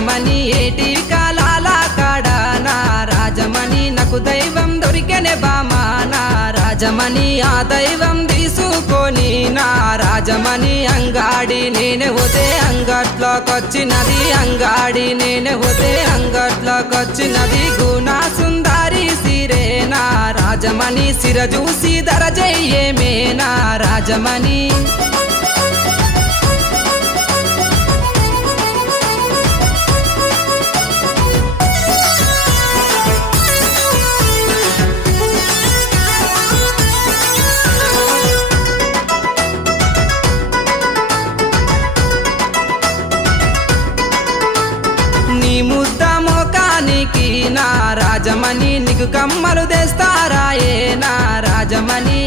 రాజమణి ఏటి కాలాలా కాడానా రాజమణి నాకు దైవం దొరికెనె బామానా రాజమణి ఆ దైవం తీసుకొని నా రాజమణి అంగాడి నేనే ఒదే అంగట్లోకొచ్చినది అంగాడి నేనే ఒదే అంగట్లోకొచ్చినది గుణా సుందరి సిరేనా రాజమణి సిర చూసి దరజయ్యేమేనా రాజమణి నా రాజమణి నీకు కమ్మలు తెస్తారా? ఏ నా రాజమణి